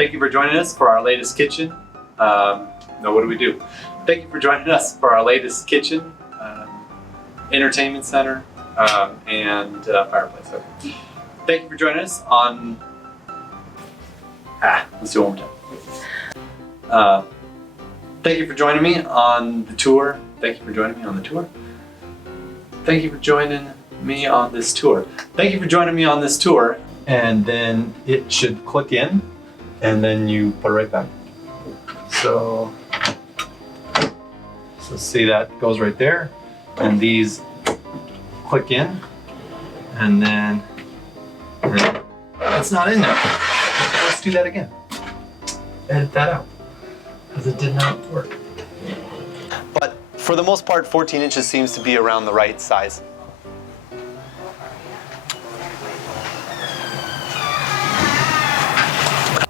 Thank you for joining us for our latest kitchen. No, what do we do? Thank you for joining us for our latest kitchen, entertainment center, and fireplace. Okay. Thank you for joining us on. Let's do it one more time. Thank you for joining me on the tour. Thank you for joining me on the tour. Thank you for joining me on this tour. Thank you for joining me on this tour. And then it should click in, and then you put it right back. So see, that goes right there, and these click in, and then it's not in there. Let's do that again. Edit that out, because it did not work. But for the most part, 14 inches seems to be around the right size.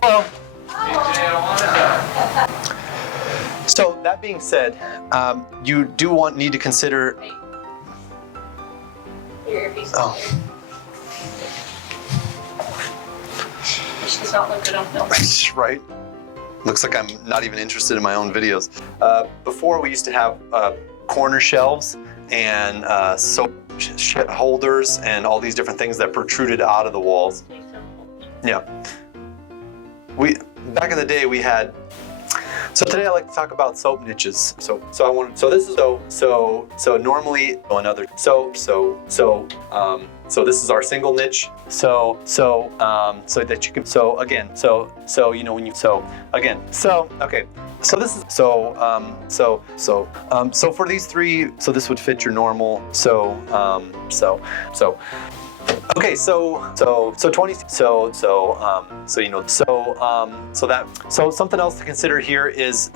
Hello. So that being said, you do need to consider. Your earpiece. Oh. Which does not look good on film. Right. Looks like I'm not even interested in my own videos. Before we used to have corner shelves and soap holders and all these different things that protruded out of the walls. Yeah. Back in the day we had. So today I like to talk about soap niches. So this is normally another so this is our single niche. So that you can okay. So this is so for these three, so this would fit your normal okay, so something else to consider here is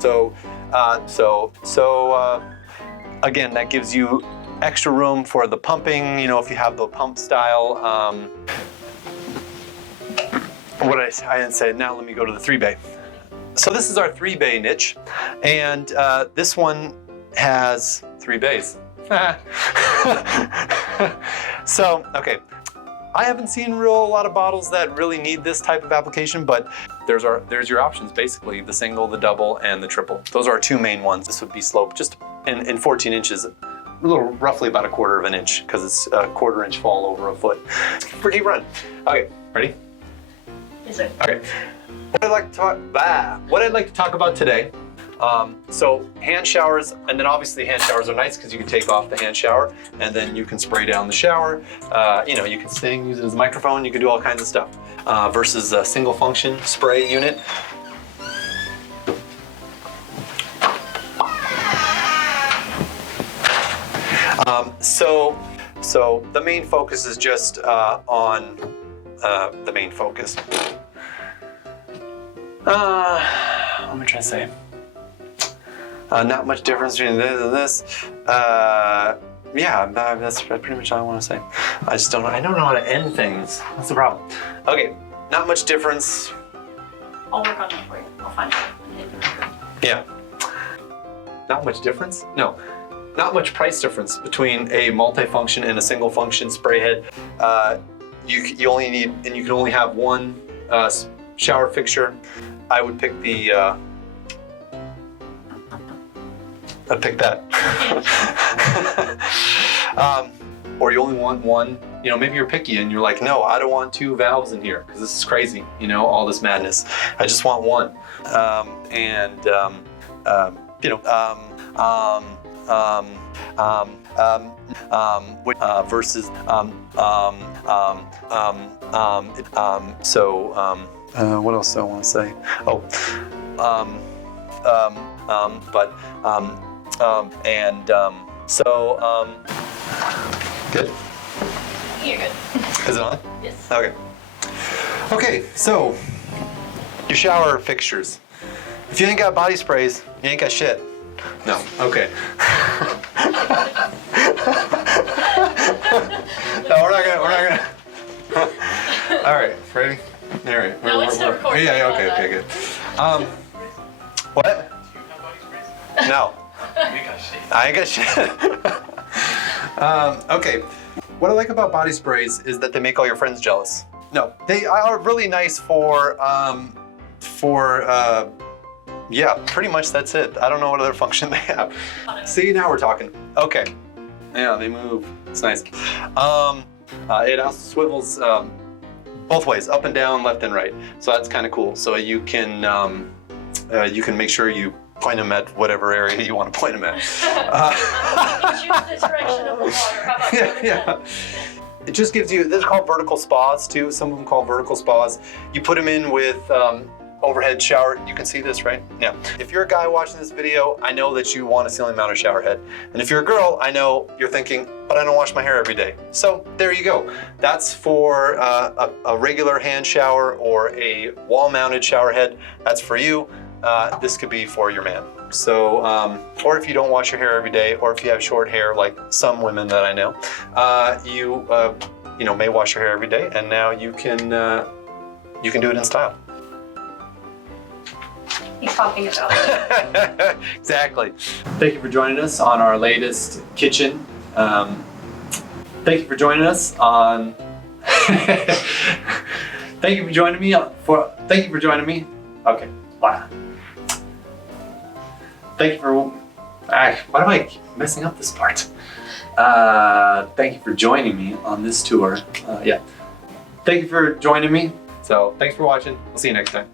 again, that gives you extra room for the pumping, you know, if you have the pump style. What did I didn't say. Now let me go to the 3-bay. So this is our 3-bay niche, and this one has 3 bays. So, okay. I haven't seen a lot of bottles that really need this type of application, but there's your options, basically, the single, the double, and the triple. Those are our 2 main ones. This would be sloped just in 14 inches, roughly about 1/4 of an inch, because it's a 1/4 inch fall over a foot. Pretty run. Okay, ready? Yes, sir. Okay. What I'd like to talk about today. So hand showers, and then obviously hand showers are nice because you can take off the hand shower and then you can spray down the shower. You know, you can sing, use it as a microphone, you can do all kinds of stuff. Versus a single function spray unit. So the main focus is just on the main focus. What am I trying to say? Not much difference between this and this. Yeah, that's pretty much all I want to say. I don't know how to end things. That's the problem. Okay, not much difference. I'll work on that for you. I'll find it. Yeah. Not much difference? No. Not much price difference between a multi-function and a single function spray head. You only need, and you can only have one shower fixture. I would pick the I'd pick that. Or you only want one, you know, maybe you're picky and you're like, no, I don't want 2 valves in here because this is crazy, you know, all this madness. I just want one. Versus what else do I want to say? Good? You're good. Is it on? Yes. Okay. Okay, so your shower fixtures. If you ain't got body sprays, you ain't got shit. No, okay. No, we're not gonna. All right, ready? All right. No, it's still recording. Yeah, okay, good. What? No. I ain't got shit. Okay. What I like about body sprays is that they make all your friends jealous. No, they are really nice for yeah, pretty much that's it. I don't know what other function they have. See, now we're talking. Okay. Yeah, they move. It's nice. It also swivels both ways, up and down, left and right. So that's kind of cool. So you can make sure you point them at whatever area you want to point them at. Choose the direction of the water. How about Yeah. It just gives you, this is called vertical spas too. Some of them call vertical spas. You put them in with overhead shower. You can see this, right? Yeah. If you're a guy watching this video, I know that you want a ceiling mounted shower head. And if you're a girl, I know you're thinking, but I don't wash my hair every day. So there you go. That's for a regular hand shower or a wall mounted shower head. That's for you. This could be for your man. So, or if you don't wash your hair every day, or if you have short hair, like some women that I know, you know, may wash your hair every day, and now you can do it in style. He's talking about it. Exactly. Thank you for joining us on our latest kitchen. Thank you for joining us on. Thank you for joining me Thank you for joining me. Okay. Wow. Thank you for. Why am I messing up this part? Thank you for joining me on this tour. Yeah. Thank you for joining me. So thanks for watching. We'll see you next time.